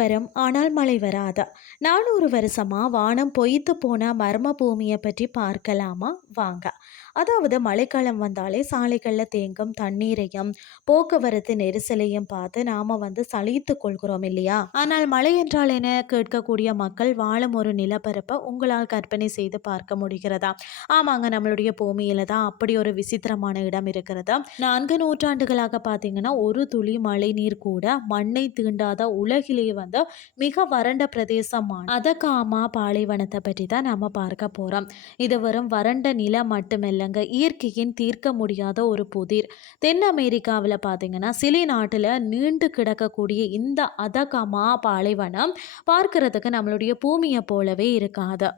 வரும், ஆனால் மழை வராது. 400 வருஷமா வானம் பொய்த்து போன மர்ம பூமியை பற்றி பார்க்கலாமா? வாங்க. அதாவது மழைக்காலம் வந்தாலே சாலைகளில் தேங்கும் தண்ணீரையும் போக்குவரத்து நெரிசலையும் பார்த்து நாம சலித்து கொள்கிறோம் இல்லையா? ஆனால் மழை என்றால் என கேட்கக்கூடிய மக்கள் வாழும் ஒரு நிலப்பரப்பை உங்களால் கற்பனை செய்து பார்க்க முடிகிறதா? ஆமாங்க, நம்மளுடைய பூமியில தான் அப்படி ஒரு விசித்திரமான இடம் இருக்கிறது. 4 நூற்றாண்டுகளாக பார்த்தீங்கன்னா ஒரு துளி மழை நீர் கூட மண்ணை தீண்டாத உலகிலேயே மிக வறண்ட பிரதேசமான அதகாமா பாலைவனத்தை பற்றி தான் நாம பார்க்க போறோம். இது வெறும் வறண்ட நிலம் மட்டுமில்லைங்க, இயற்கையின் தீர்க்க முடியாத ஒரு புதிர். தென் அமெரிக்காவில் பார்த்தீங்கன்னா சிலி நாட்டில் நீண்டு கிடக்கக்கூடிய இந்த அதகாமா பாலைவனம் பார்க்கறதுக்கு நம்மளுடைய பூமியை போலவே இருக்காது.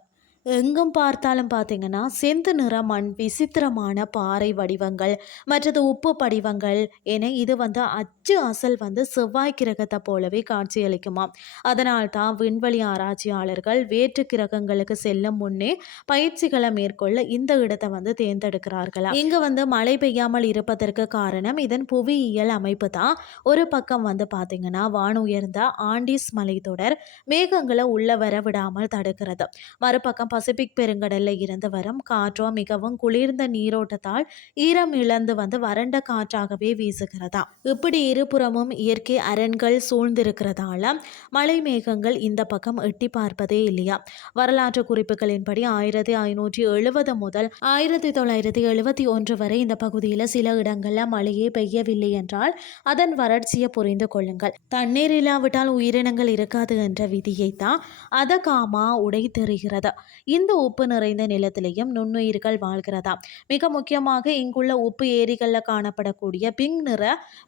எங்கும் பார்த்தாலும் பார்த்தீங்கன்னா செந்து நிற மண், விசித்திரமான பாறை வடிவங்கள், மற்றது உப்பு படிவங்கள் என இது அச்சு அசல் செவ்வாய் கிரகத்தை போலவே காட்சியளிக்குமா. அதனால் தான் விண்வெளி ஆராய்ச்சியாளர்கள் வேற்று கிரகங்களுக்கு செல்லும் முன்னே பயிற்சிகளை மேற்கொள்ள இந்த இடத்தை தேர்ந்தெடுக்கிறார்களா. இங்கு மழை பெய்யாமல் இருப்பதற்கு காரணம் இதன் புவியியல் அமைப்பு தான். ஒரு பக்கம் பார்த்தீங்கன்னா வானுயர்ந்த ஆண்டிஸ் மலைத்தொடர் மேகங்களை உள்ள வர விடாமல் தடுக்கிறது. மறுபக்கம் பசிபிக் பெருங்கடல்ல இருந்து வரும் காற்றோ மிகவும் குளிர்ந்த நீரோட்டத்தால் ஈரம் இழந்து வறண்ட காற்றாகவே வீசுகிறதா. இப்படி இருபுறமும் இயற்கை அரண்கள் சூழ்ந்திருக்கிறதால மழை மேகங்கள் இந்த பக்கம் எட்டி பார்ப்பதே இல்லையா. வரலாற்று குறிப்புகளின்படி 1570 முதல் 1971 வரை இந்த பகுதியில் சில இடங்கள்ல மழையே பெய்யவில்லை என்றால் அதன் வறட்சியை புரிந்து கொள்ளுங்கள். தண்ணீர் இல்லாவிட்டால் உயிரினங்கள் இருக்காது என்ற விதியை தான் அதகாமா உடை தெரிகிறது. இந்த உப்பு நிறைந்த நிலத்திலையும் நுண்ணுயிர்கள் வாழ்கிறதா. மிக முக்கியமாக இங்குள்ள உப்பு ஏரிகளில் காணப்படக்கூடிய பிங்க் நிற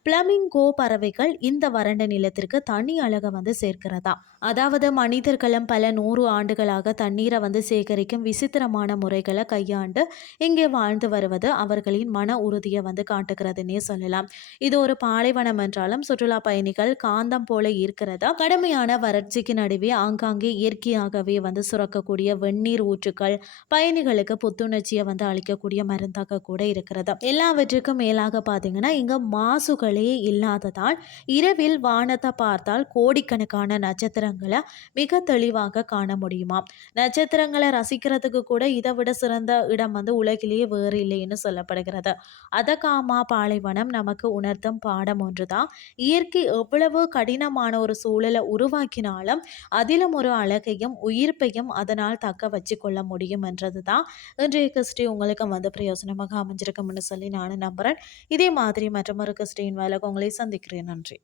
பிளமிங்கோ பறவைகள் இந்த வறண்ட நிலத்திற்கு தனி அழகை சேர்க்கிறதா. அதாவது மனிதர்களும் பல 100 ஆண்டுகளாக தண்ணீரை சேகரிக்கும் விசித்திரமான முறைகளை கையாண்டு இங்கே வாழ்ந்து வருவது அவர்களின் மன உறுதியை காட்டுகிறதுனே சொல்லலாம். இது ஒரு பாலைவனம் என்றாலும் சுற்றுலா பயணிகள் காந்தம் போல ஈர்க்கிறதா. கடுமையான வறட்சிக்கு நடுவே ஆங்காங்கே இயற்கையாகவே சுரக்கக்கூடிய வெந்நீர் ஊற்றுக்கள் பயணிகளுக்கு புத்துணர்ச்சியை அளிக்கக்கூடிய மருந்தாக கூட இருக்கிறது. எல்லாவற்றுக்கும் மேலாக பார்த்தீங்கன்னா இங்க மாசுகளே இல்லாததால் இரவில் வானத்தை பார்த்தால் கோடிக்கணக்கான நட்சத்திரங்களை மிக தெளிவாக காண முடியுமா. நட்சத்திரங்களை ரசிக்கிறதுக்கு கூட இதை விட சிறந்த இடம் உலகிலேயே வேறு இல்லைன்னு சொல்லப்படுகிறது. அதகாமா பாலைவனம் நமக்கு உணர்த்தும் பாடம் ஒன்றுதான். இயற்கை எவ்வளவு கடினமான ஒரு சூழலை உருவாக்கினாலும் அதிலும் ஒரு அழகையும் உயிர்ப்பையும் அதனால் தக்க வச்சு கொள்ள முடியும் என்றது தான் இன்றைய கிறிஸ்டி உங்களுக்கு பிரயோசனமாக அமைஞ்சிருக்கும்னு சொல்லி நானும் நம்புறேன். இதே மாதிரி மற்றொரு கிறிஸ்டியின் வேலைக்கு உங்களை சந்திக்கிறேன். நன்றி.